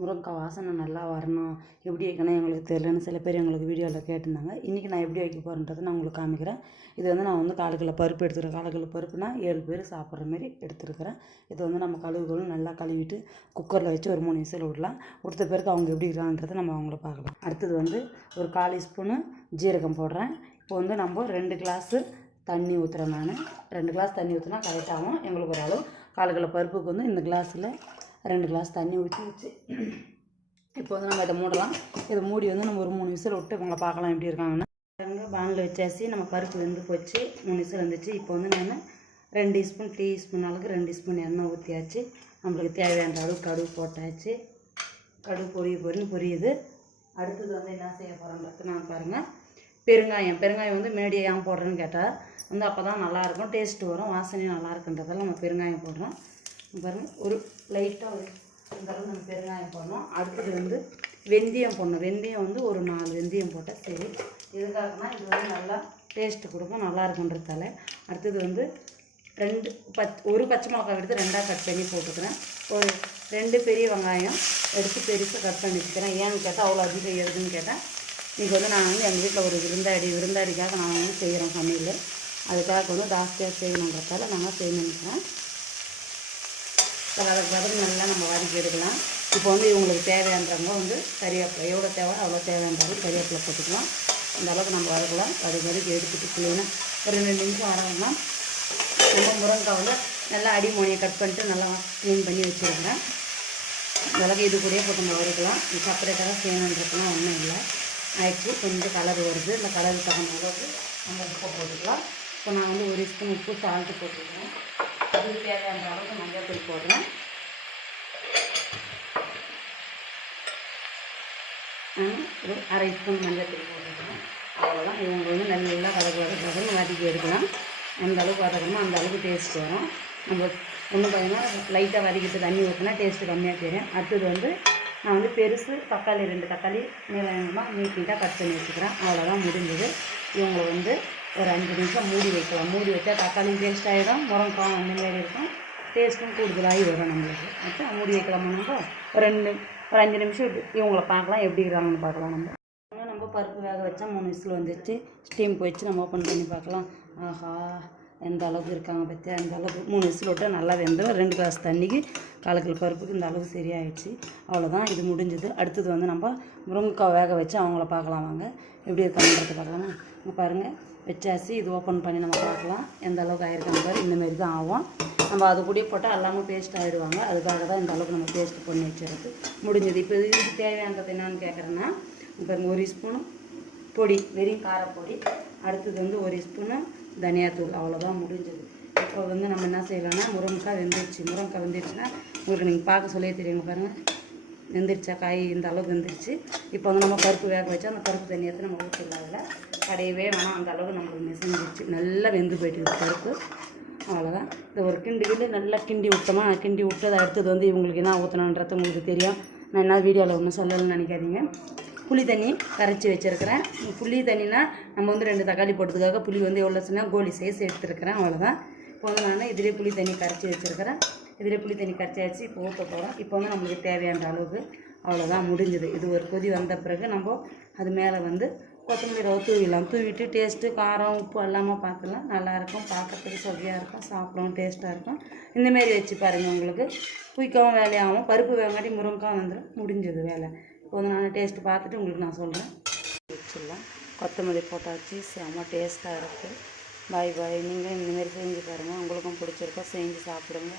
முருங்கைக்காய் வாசனை நல்லா வரணும். எப்படி வைக்கணும் எங்களுக்கு தெரியலன்னு சில பேர் எங்களுக்கு வீடியோவில் கேட்டிருந்தாங்க. இன்றைக்கி நான் எப்படி வைக்க போகிறேன்றதை நான் உங்களுக்கு காமிக்கிறேன். இது வந்து நான் வந்து கால் பருப்பு எடுத்துக்கிறேன். கால் பருப்புனா ஏழு பேர் சாப்பிட்ற மாதிரி எடுத்துருக்கிறேன். இது வந்து நம்ம கழுவுகளும் நல்லா கழுவிட்டு குக்கரில் வச்சு ஒரு மூணு விசில் விடலாம். கொடுத்த பிறகு அவங்க எப்படி இருக்கிறான்றதை நம்ம அவங்கள பார்க்கலாம். அடுத்தது வந்து ஒரு காலி ஸ்பூனு ஜீரகம் போடுறேன். இப்போ வந்து நம்ம ரெண்டு கிளாஸு தண்ணி ஊற்றுறேன் நான். ரெண்டு கிளாஸ் தண்ணி ஊற்றினா கரெக்டாகும் எங்களுக்கு ஒரு அளவு கால் பருப்புக்கு வந்து இந்த கிளாஸில் ரெண்டு கிளாஸ் தண்ணி ஊற்றி வச்சு இப்போ வந்து நம்ம இதை மூடலாம். இதை மூடி வந்து நம்ம ஒரு மூணு விசில் விட்டு இவங்களை பார்க்கலாம் எப்படி இருக்காங்கன்னா. பானில் வச்சாச்சு. நம்ம பருப்பு வெந்து போச்சு. மூணு விசில் வந்துச்சு. இப்போ வந்து நான் ரெண்டு ஸ்பூன் டீஸ்பூன் அளவுக்கு ரெண்டு ஸ்பூன் எண்ணெய் ஊற்றியாச்சு நம்மளுக்கு தேவையான அளவு கடுகு போட்டாச்சு. கடுகு பொரிய பொரின்னு பொரியுது. அடுத்தது வந்து என்ன செய்ய போகிறோன்றது நான் பாருங்கள் பெருங்காயம். பெருங்காயம் வந்து மேடியை ஏன் போடுறேன்னு கேட்டால் வந்து அப்போ தான் நல்லாயிருக்கும் டேஸ்ட்டு வரும். வாசனையும் நல்லா இருக்குன்றதால நம்ம பெருங்காயம் போடுறோம். இங்க ஒரு லைட்டாக ஒரு இருந்தாலும் நம்ம பெருங்காயம் போடணும். அடுத்தது வந்து வெந்தயம் போடணும். வெந்தயம் வந்து ஒரு நாலு வெந்தயம் போட்டால் சரி. எதுக்காகனா இது வந்து நல்லா டேஸ்ட்டு கொடுக்கும் நல்லா இருக்குன்றதால அடுத்தது வந்து ரெண்டு பச் ஒரு பச்சை மிளகாய் எடுத்து ரெண்டாக கட் பண்ணி போட்டுக்கிறேன். ஒரு ரெண்டு பெரிய வெங்காயம் எடுத்து பெருசாக கட் பண்ணி வச்சுக்கிறேன். ஏன்னு கேட்டால் அவ்வளோ அதிகம் எதுன்னு கேட்டால் இன்றைக்கி வந்து நான் வந்து எங்கள் வீட்டில் ஒரு விருந்தாடி விருந்தாடிக்காக நான் வந்து செய்கிறேன் சமையல். அதுக்காக வந்து ஜாஸ்தியாக செய்யணுன்றதால நாங்கள் செய்யணுன்றேன் வதக்கு வதக்கு நல்லா நம்ம வதக்கி எடுக்கலாம். இப்போ வந்து இவங்களுக்கு தேவையான்றவங்க வந்து கறிவேப்பிலை. எவ்வளோ தேவை? அவ்வளோ தேவையானது கறிவேப்பிலை போட்டுக்கலாம். இந்த அளவுக்கு நம்ம வதக்கலாம். வதக்கி வதக்கி எடுத்துட்டு கிளீனாக ஒரு ரெண்டு நிமிஷம் வரலாம் நம்ம முருங்கைக்காய் வந்து நல்லா அடி மோனியை கட் பண்ணிட்டு நல்லா க்ளீன் பண்ணி வச்சுருக்கிறேன். இந்த அளவுக்கு இது கூடயே போட்டு நம்ம வதக்கலாம். இது செப்பரேட்டாக செய்யணுன்றதுலாம் ஒன்றும் இல்லை. ஆயிடுச்சு. கொஞ்சம் கலர் வருது. இந்த கலருக்கு தகுந்த அளவுக்கு நம்ம உப்பு போட்டுக்கலாம். இப்போ நான் வந்து ஒரு ஸ்பூன் உப்பு சால்ட்டு போட்டுக்கிறேன். அதுக்கு தேவையான அளவுக்கு மஞ்சள் தூள் போடுறேன் ஒரு அரை ஸ்பூன் மஞ்சள் தூள் போட்டுக்கிறேன் அவ்வளோதான் இவங்க வந்து நல்லா கலக்கு வதக்கு வதக்கு வதக்கி எடுக்கலாம். எந்த அளவுக்கு வதக்கணுமோ அந்த அளவுக்கு டேஸ்ட் வரும். நம்ம ஒன்று பார்த்தீங்கன்னா லைட்டாக வதக்கிட்டு தண்ணி ஊற்றினா டேஸ்ட்டு கம்மியாக தெரியும். அடுத்தது வந்து நான் வந்து பெருசு தக்காளி ரெண்டு தக்காளி நீளமாக நீட்டாக கட் பண்ணி வச்சுக்கிறேன். அவ்வளோதான் முடிஞ்சது. இவங்களை வந்து ஒரு அஞ்சு நிமிஷம் மூடி வைக்கலாம். மூடி வச்சா தக்காளியும் டேஸ்ட் ஆகிடும் முரங்காய் அந்த மாதிரி இருக்கும். டேஸ்ட்டும் கூடுதலாகி வரும் நம்மளுக்கு. வச்சா மூடி வைக்கலாமா நம்ம? ஒரு ரெண்டு ஒரு அஞ்சு நிமிஷம் இவங்களை பார்க்கலாம் எப்படி இருக்கிறாங்கன்னு பார்க்கலாம் நம்ம. நம்ம பருப்பு வேக வச்சா மூணு விசில் வந்துச்சு ஸ்டீம் போயிடுச்சு நம்ம ஓப்பன் பண்ணி பார்க்கலாம். ஆஹா. எந்த அளவுக்கு இருக்காங்க பற்றியா அந்த அளவுக்கு மூணு விசில் விட்டால் நல்லா வெந்துடும் ரெண்டு கிளாஸ் தண்ணிக்கு காலக்கில் பருப்புக்கு இந்த அளவுக்கு சரியாயிடுச்சு. அவ்வளோதான் இது முடிஞ்சது. அடுத்தது வந்து நம்ம முருங்கைக்காய் வேக வச்சு அவங்கள பார்க்கலாம் வாங்க. எப்படி இருக்காங்கன்றது பார்க்கலாமா? இங்கே பாருங்கள் வச்சாச்சு. இது ஓப்பன் பண்ணி நம்ம பார்க்கலாம். எந்த அளவுக்கு ஆயிருக்காங்க பாரு. இந்தமாரி தான் ஆகும். நம்ம அது கூட போட்டால் எல்லாமே பேஸ்ட் ஆகிடுவாங்க அதுக்காக தான் இந்த அளவுக்கு நம்ம பேஸ்ட் பண்ணி வச்சுருக்கு. முடிஞ்சது. இப்போ இதுக்கு தேவையானது என்னான்னு கேட்குறேன்னா இப்போ ஒரு ஸ்பூன் பொடி வெறும் காரப்பொடி. அடுத்தது வந்து ஒரு ஸ்பூனு தனியாத்தூள் அவ்வளோதான் முடிஞ்சது. இப்போ வந்து நம்ம என்ன செய்யலாம்னா முருங்கைக்காய் வெந்துருச்சு. முருங்கைக்காய் வெந்துருச்சுன்னா உங்களுக்கு நீங்கள் பார்க்க சொல்லியே தெரியுங்க பாருங்கள் வெந்துருச்சா? காய் இந்த அளவுக்கு வெந்துருச்சு. இப்போ வந்து நம்ம பருப்பு வேக வச்சா அந்த பருப்பு தண்ணி எடுத்து நம்ம ஊற்றிடலாம் அதில் கடையவே வேணாம். அந்த அளவுக்கு நம்மளுக்கு மெசஞ்சிருச்சு நல்லா வெந்து போயிட்டு பருப்பு. அவ்வளோதான் இந்த ஒரு கிண்டி கிண்டு நல்லா கிண்டி விட்டோமா கிண்டி விட்டு அதை அடுத்தது வந்து இவங்களுக்கு என்ன ஊற்றணுன்றது உங்களுக்கு தெரியும். நான் என்ன வீடியோவில் ஒன்றும் சொல்லலைன்னு நினைக்காதீங்க. புளி தண்ணி கரைச்சி வச்சுருக்கிறேன். புளி தண்ணினா நம்ம வந்து ரெண்டு தக்காளி போட்டதுக்காக புளி வந்து எவ்வளோ சொன்னால் கோலி சைஸ் எடுத்துருக்கிறேன். அவ்வளோதான் இப்போ வந்து நான் இதிலே புளி தண்ணி கரைச்சி வச்சுருக்கிறேன். இதிலே புளி தண்ணி கரைச்சி வச்சு இப்போ ஊற்ற போகிறோம் இப்போ வந்து நம்மளுக்கு தேவையான அளவுக்கு அவ்வளோதான் முடிஞ்சுது. இது ஒரு கொதி வந்த பிறகு நம்ம அது மேலே வந்து கொத்தமல்லி ரவை தூவிடலாம். தூவிட்டு டேஸ்ட்டு காரம் உப்பு எல்லாமே பார்த்துலாம் நல்லாயிருக்கும். பார்க்கறதுக்கு சுவையாக இருக்கும். சாப்பிடும் டேஸ்ட்டாக இருக்கும். இந்தமாரி வச்சு பாருங்கள் உங்களுக்கு. குயிக்காகவும் வேலையாகவும். பருப்பு வேங்காட்டி முருங்காய் வந்துடும் முடிஞ்சது வேலை. கொஞ்சம் நான் டேஸ்ட்டு பார்த்துட்டு உங்களுக்கு நான் சொல்கிறேன் வச்சிடலாம். கொத்தமல்லி போட்டாச்சு செம்ம டேஸ்ட்டாக இருக்குது பாய் பாய் நீங்கள் இந்தமாரி செஞ்சு பாருங்கள் உங்களுக்கும் பிடிச்சிருக்கா செஞ்சு சாப்பிடுங்க.